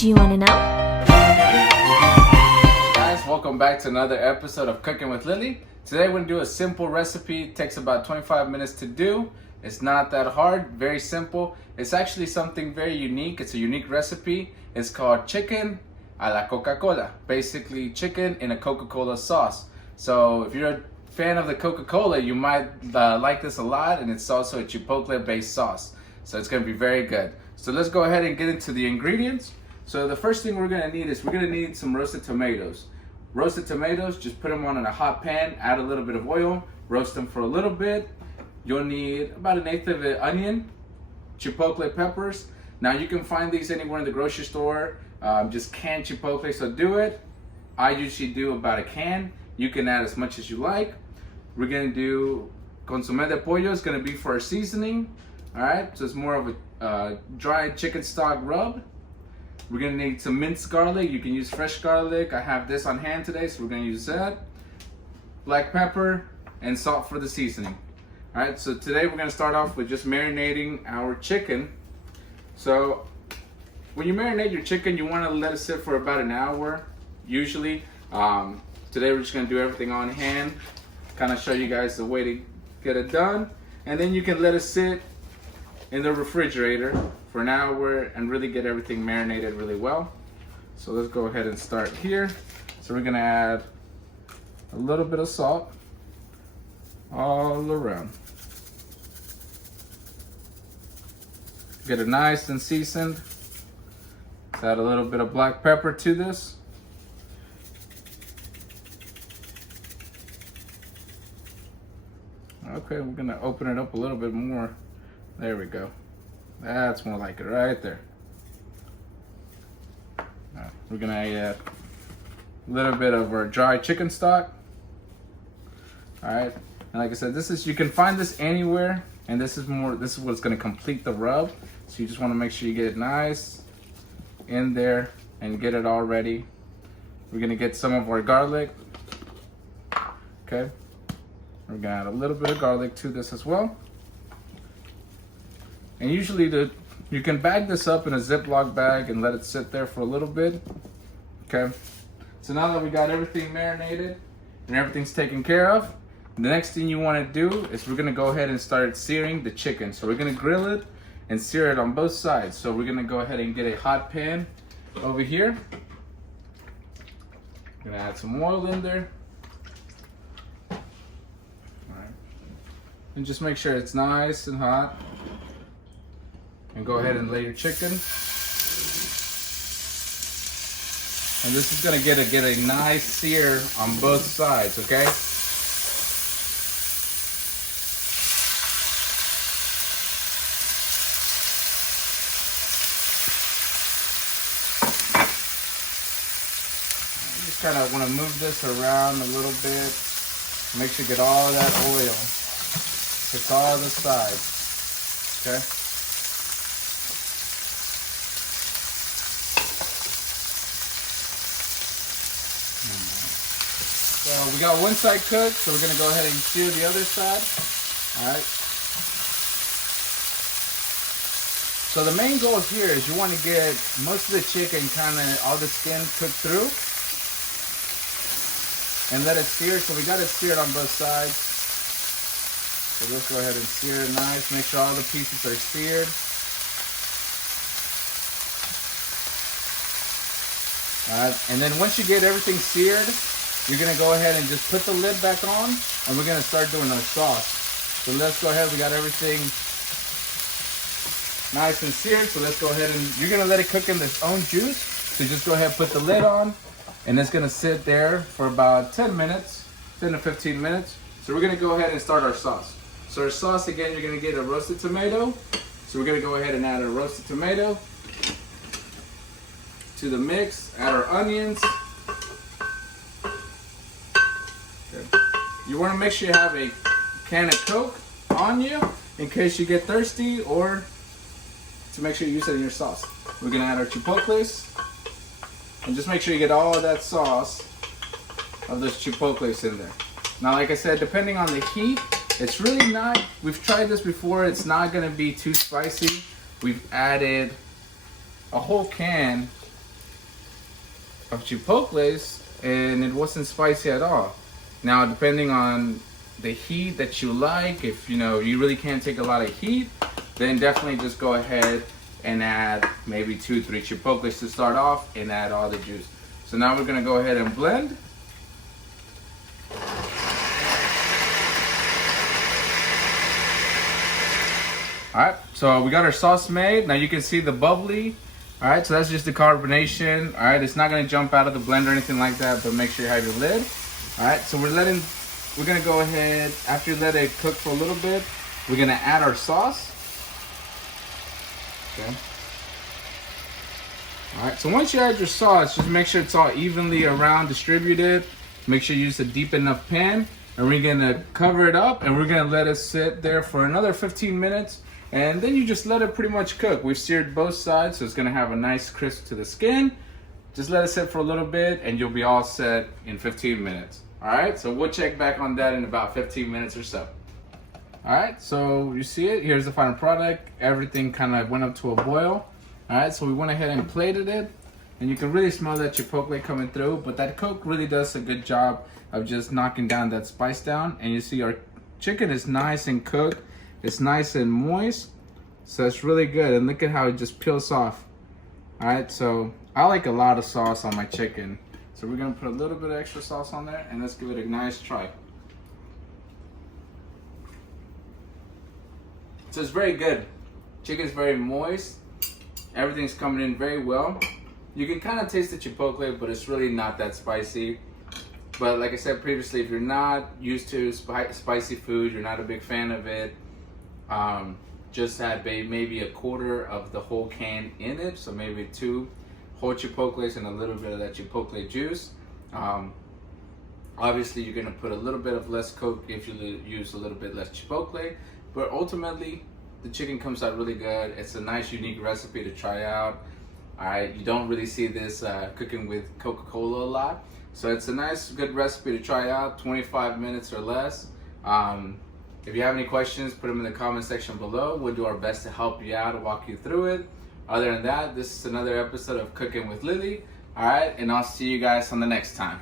Do you want to know? Guys, welcome back to another episode of Cooking with Lily. Today we're going to do a simple recipe. It takes about 25 minutes to do. It's not that hard, very simple. It's actually something very unique. It's a unique recipe. It's called chicken a la Coca-Cola. Basically chicken in a Coca-Cola sauce. So if you're a fan of the Coca-Cola, you might like this a lot, and it's also a chipotle based sauce. So it's going to be very good. So let's go ahead and get into the ingredients. So the first thing we're going to need is we're going to need some roasted tomatoes. Roasted tomatoes, just put them on in a hot pan, add a little bit of oil, roast them for a little bit. You'll need about 1/8 of an onion, chipotle peppers. Now you can find these anywhere in the grocery store, just canned chipotle, so do it. I usually do about a can. You can add as much as you like. We're gonna do consome de pollo, is gonna be for our seasoning. All right, so it's more of a dry chicken stock rub. We're gonna need some minced garlic. You can use fresh garlic. I have this on hand today, so we're gonna use that. Black pepper and salt for the seasoning. All right, so today we're gonna start off with just marinating our chicken. So when you marinate your chicken, you wanna let it sit for about an hour, usually. Today we're just gonna do everything on hand, kind of show you guys the way to get it done. And then you can let it sit in the refrigerator for an hour and really get everything marinated really well. So let's go ahead and start here. So we're gonna add a little bit of salt all around. Get it nice and seasoned. Let's add a little bit of black pepper to this. Okay, we're gonna open it up a little bit more. There we go. That's more like it right there. We're gonna add a little bit of our dry chicken stock. All right, and like I said, you can find this anywhere, and this is what's gonna complete the rub. So you just wanna make sure you get it nice in there and get it all ready. We're gonna get some of our garlic. Okay, we're gonna add a little bit of garlic to this as well. And usually you can bag this up in a Ziploc bag and let it sit there for a little bit. Okay, so now that we got everything marinated and everything's taken care of, the next thing you want to do is we're gonna go ahead and start searing the chicken. So we're gonna grill it and sear it on both sides. So we're gonna go ahead and get a hot pan over here. We're gonna add some oil in there. All right. And just make sure it's nice and hot. And go ahead and lay your chicken. And this is gonna get a nice sear on both sides, okay? You just kind of want to move this around a little bit. Make sure you get all that oil. Hits all the sides, okay? So we got one side cooked, so we're gonna go ahead and sear the other side. All right. So the main goal here is you want to get most of the chicken, kind of all the skin cooked through, and let it sear. So we got it seared on both sides. So let's go ahead and sear it nice. Make sure all the pieces are seared. All right. And then once you get everything seared, you're gonna go ahead and just put the lid back on, and we're gonna start doing our sauce. So let's go ahead, we got everything nice and seared, so let's go ahead and, you're gonna let it cook in its own juice. So just go ahead and put the lid on, and it's gonna sit there for about 10 minutes, 10 to 15 minutes. So we're gonna go ahead and start our sauce. So our sauce, again, you're gonna get a roasted tomato. So we're gonna go ahead and add a roasted tomato to the mix, add our onions. You want to make sure you have a can of Coke on you in case you get thirsty, or to make sure you use it in your sauce. We're going to add our chipotles, and just make sure you get all of that sauce of those chipotles in there. Now, like I said, depending on the heat, it's really not, we've tried this before, it's not going to be too spicy. We've added a whole can of chipotles and it wasn't spicy at all. Now, depending on the heat that you like, if you really can't take a lot of heat, then definitely just go ahead and add maybe 2-3 chipotles to start off and add all the juice. So now we're gonna go ahead and blend. All right, so we got our sauce made. Now you can see the bubbly. All right, so that's just the carbonation. All right, it's not gonna jump out of the blender or anything like that, but make sure you have your lid. All right, so we're gonna go ahead, after you let it cook for a little bit, we're gonna add our sauce. Okay. All right, so once you add your sauce, just make sure it's all evenly around distributed. Make sure you use a deep enough pan, and we're gonna cover it up and we're gonna let it sit there for another 15 minutes. And then you just let it pretty much cook. We've seared both sides, so it's gonna have a nice crisp to the skin. Just let it sit for a little bit and you'll be all set in 15 minutes. All right, so we'll check back on that in about 15 minutes or so. All right, so you see it, here's the final product. Everything kind of went up to a boil. All right, so we went ahead and plated it. And you can really smell that chipotle coming through, but that Coke really does a good job of just knocking down that spice down. And you see our chicken is nice and cooked. It's nice and moist, so it's really good. And look at how it just peels off. All right, so I like a lot of sauce on my chicken. So we're gonna put a little bit of extra sauce on there and let's give it a nice try. So it's very good. Chicken's very moist. Everything's coming in very well. You can kind of taste the chipotle, but it's really not that spicy. But like I said previously, if you're not used to spicy food, you're not a big fan of it, just add maybe a quarter of the whole can in it. So maybe 2 whole chipotles and a little bit of that chipotle juice. Obviously, you're gonna put a little bit of less Coke if you use a little bit less chipotle. But ultimately, the chicken comes out really good. It's a nice, unique recipe to try out. All right, you don't really see this cooking with Coca-Cola a lot. So it's a nice, good recipe to try out, 25 minutes or less. If you have any questions, put them in the comment section below. We'll do our best to help you out and walk you through it. Other than that, this is another episode of Cooking with Lily. All right, and I'll see you guys on the next time.